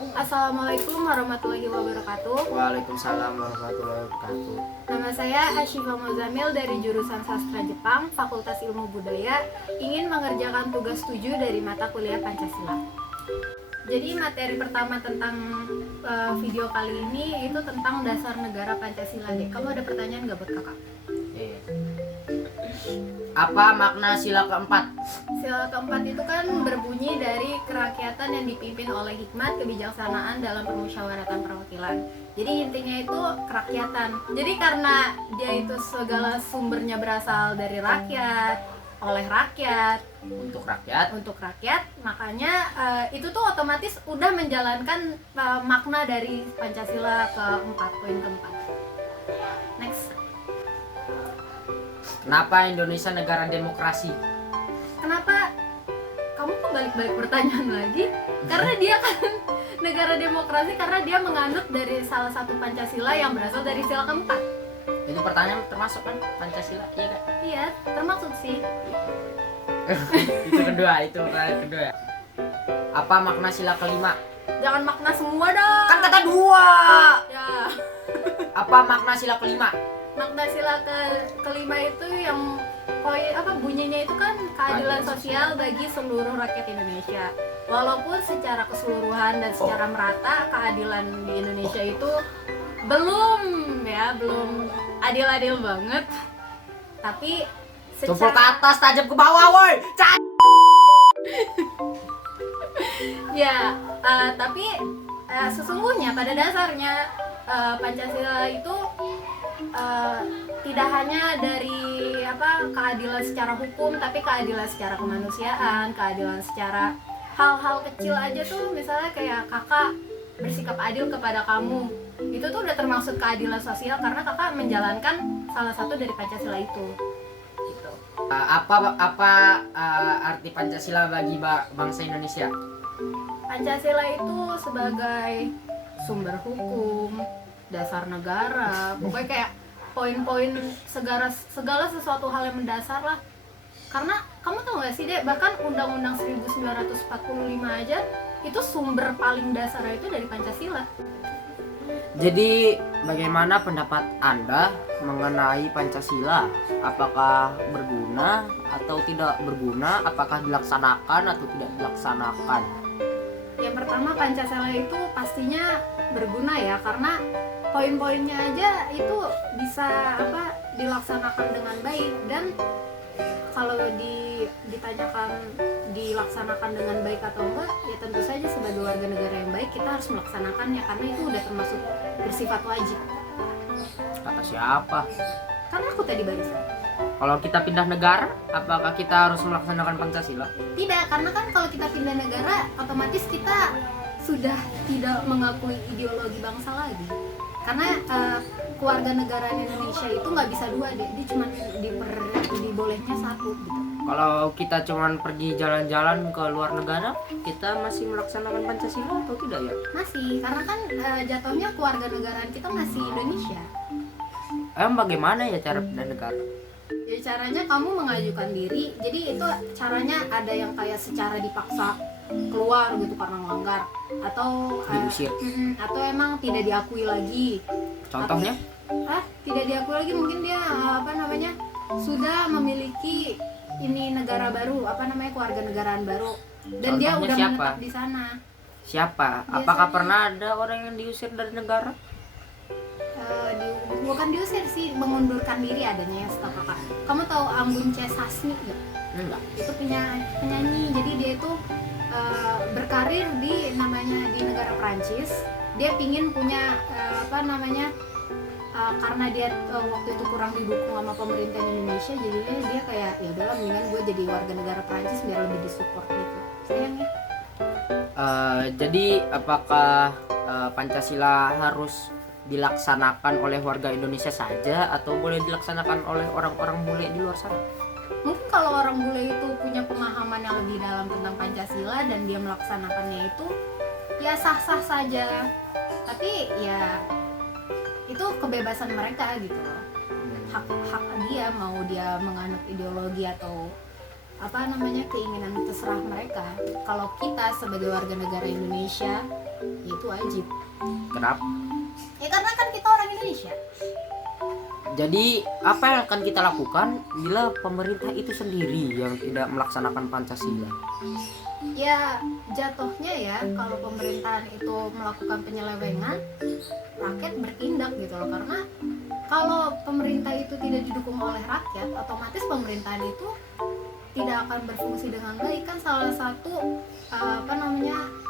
Assalamualaikum warahmatullahi wabarakatuh. Waalaikumsalam warahmatullahi wabarakatuh. Nama saya Ashifa Muzamil dari jurusan Sastra Jepang, Fakultas Ilmu Budaya, ingin mengerjakan tugas 7 dari mata kuliah Pancasila. Jadi materi pertama tentang video kali ini itu tentang dasar negara Pancasila. Kamu ada pertanyaan nggak buat kakak? Iya. Apa makna sila keempat? Sila keempat itu kan berbunyi dari kerakyatan yang dipimpin oleh hikmat kebijaksanaan dalam permusyawaratan perwakilan. Jadi intinya itu kerakyatan. Jadi karena dia itu segala sumbernya berasal dari rakyat, oleh rakyat, untuk rakyat, makanya itu tuh otomatis udah menjalankan makna dari Pancasila keempat, poin keempat. Next. Kenapa Indonesia negara demokrasi? Kenapa kamu kok balik-balik pertanyaan lagi? Karena dia kan negara demokrasi karena dia menganut dari salah satu Pancasila yang berasal dari sila keempat. Itu pertanyaan termasuk kan Pancasila, iya kan? Iya, termasuk sih. Itu kedua, itu pertanyaan kedua ya. Apa makna sila kelima? Jangan makna semua dong. Kan kata dua. Ya. Apa makna sila kelima? Makna sila kelima itu yang bunyinya itu kan keadilan sosial bagi seluruh rakyat Indonesia. Walaupun secara keseluruhan dan secara merata keadilan di Indonesia itu belum adil-adil banget. Tapi Tumpul ke atas, tajam ke bawah, woi. Ya, tapi sesungguhnya pada dasarnya Pancasila itu tidak hanya dari keadilan secara hukum, tapi keadilan secara kemanusiaan, keadilan secara hal-hal kecil aja tuh, misalnya kayak kakak bersikap adil kepada kamu, itu tuh udah termasuk keadilan sosial karena kakak menjalankan salah satu dari Pancasila itu. Gitu. Apa arti Pancasila bagi bangsa Indonesia? Pancasila itu sebagai sumber hukum, dasar negara, pokoknya kayak poin-poin segala sesuatu hal yang mendasar lah. Karena kamu tahu gak sih Dek, bahkan Undang-Undang 1945 aja itu sumber paling dasar itu dari Pancasila. Jadi bagaimana pendapat Anda mengenai Pancasila? Apakah berguna atau tidak berguna? Apakah dilaksanakan atau tidak dilaksanakan? Yang pertama, Pancasila itu pastinya berguna ya, karena poin-poinnya aja itu bisa dilaksanakan dengan baik. Dan kalau ditanyakan dilaksanakan dengan baik atau enggak, ya tentu saja sebagai warga negara yang baik kita harus melaksanakannya karena itu udah termasuk bersifat wajib. Kata siapa? Karena aku tadi barusan. Kalau kita pindah negara, apakah kita harus melaksanakan Pancasila? Tidak, karena kan kalau kita pindah negara, otomatis kita sudah tidak mengakui ideologi bangsa lagi. Karena keluarga negara Indonesia itu nggak bisa dua, dia cuma dibolehnya satu gitu. Kalau kita cuma pergi jalan-jalan ke luar negara, kita masih melaksanakan Pancasila atau tidak ya? Masih, karena kan jatuhnya keluarga negaraan kita masih Indonesia. Bagaimana ya cara pindah negara? Ya caranya kamu mengajukan diri. Jadi itu caranya ada yang kayak secara dipaksa keluar gitu karena melanggar, atau diusir, atau emang tidak diakui lagi. Contohnya? Tidak diakui lagi, mungkin dia sudah memiliki ini negara baru, keluarga negaraan baru, dan contohnya dia udah siapa? menetap di sana. Siapa? Apakah pernah ada orang yang diusir dari negara? Bukan diusir sih, mengundurkan diri adanya ya, setahu kakak. Kamu tahu Anggun C. Sasmi nggak? Enggak. Itu penyanyi. Jadi dia itu berkarir di negara Prancis. Dia pingin punya karena dia waktu itu kurang didukung sama pemerintah Indonesia, jadinya dia kayak ya udahlah, mendingan gue jadi warga negara Prancis biar lebih disupport gitu. Sayangnya. Jadi apakah Pancasila harus dilaksanakan oleh warga Indonesia saja atau boleh dilaksanakan oleh orang-orang bule di luar sana? Mungkin kalau orang bule itu punya pemahaman yang lebih dalam tentang Pancasila dan dia melaksanakannya itu ya sah-sah saja. Tapi ya itu kebebasan mereka gitu loh. Hak dia, mau dia menganut ideologi atau keinginan terserah mereka. Kalau kita sebagai warga negara Indonesia itu wajib. Kenapa? Ya karena kan kita orang Indonesia. Jadi apa yang akan kita lakukan bila pemerintah itu sendiri yang tidak melaksanakan Pancasila? Ya jatuhnya ya kalau pemerintahan itu melakukan penyelewengan, rakyat bertindak gitu loh. Karena kalau pemerintah itu tidak didukung oleh rakyat, otomatis pemerintahan itu tidak akan berfungsi dengan baik. Kan salah satu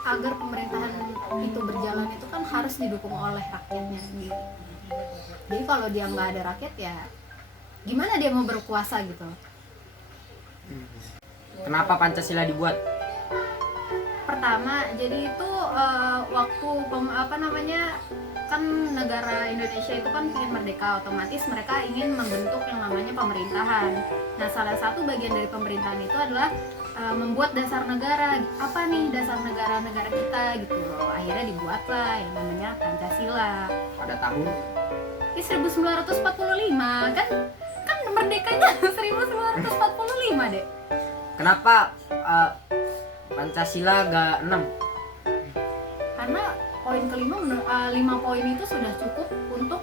agar pemerintahan itu berjalan itu kan harus didukung oleh rakyatnya sendiri. Jadi kalau dia nggak ada rakyat, ya gimana dia mau berkuasa gitu. Kenapa Pancasila dibuat? Pertama, jadi itu waktu kan negara Indonesia itu kan ingin merdeka, otomatis mereka ingin membentuk yang namanya pemerintahan. Nah, salah satu bagian dari pemerintahan itu adalah membuat dasar negara. Apa nih dasar negara kita gitu loh. Akhirnya dibuatlah yang namanya Pancasila. Pada tahun 1945 kan merdekanya 1945 deh. Kenapa Pancasila gak 6? Karena poin kelima 5 poin itu sudah cukup untuk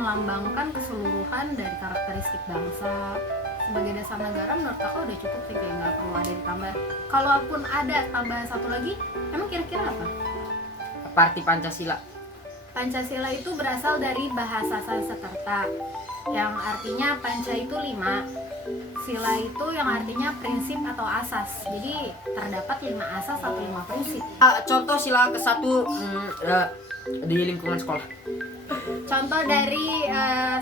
melambangkan keseluruhan dari karakteristik bangsa. Sebagai dasar negara menurut aku udah cukup sih, kayak nggak perlu ada ditambah. Kalaupun ada tambahan satu lagi, emang kira-kira apa? Apa arti Pancasila? Pancasila itu berasal dari bahasa Sanskerta yang artinya panca itu 5, sila itu yang artinya prinsip atau asas. Jadi terdapat 5 asas atau 5 prinsip. Contoh sila ke-1 di lingkungan sekolah. Contoh dari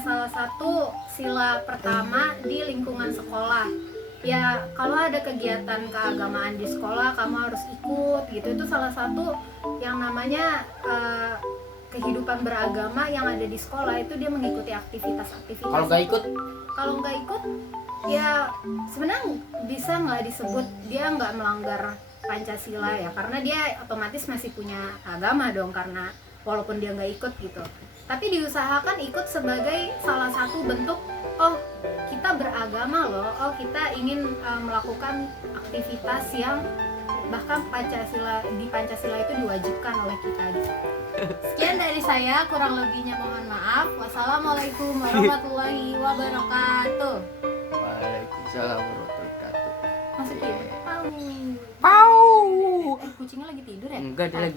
salah satu sila pertama di lingkungan sekolah. Ya kalau ada kegiatan keagamaan di sekolah kamu harus ikut gitu. Itu salah satu yang namanya kehidupan beragama yang ada di sekolah, itu dia mengikuti aktivitas-aktivitas. Kalau nggak ikut ya sebenarnya bisa nggak disebut dia nggak melanggar Pancasila ya, karena dia otomatis masih punya agama dong, karena walaupun dia nggak ikut gitu. Tapi diusahakan ikut sebagai salah satu bentuk, oh kita beragama loh, oh kita ingin melakukan aktivitas yang bahkan di Pancasila itu diwajibkan oleh kita gitu. Sekian dari saya, kurang lebihnya mohon maaf. Wassalamualaikum warahmatullahi wabarakatuh. Waalaikumsalam warahmatullahi wabarakatuh. Masuk tidur. Pau. Kucingnya lagi tidur ya? Enggak, dia lagi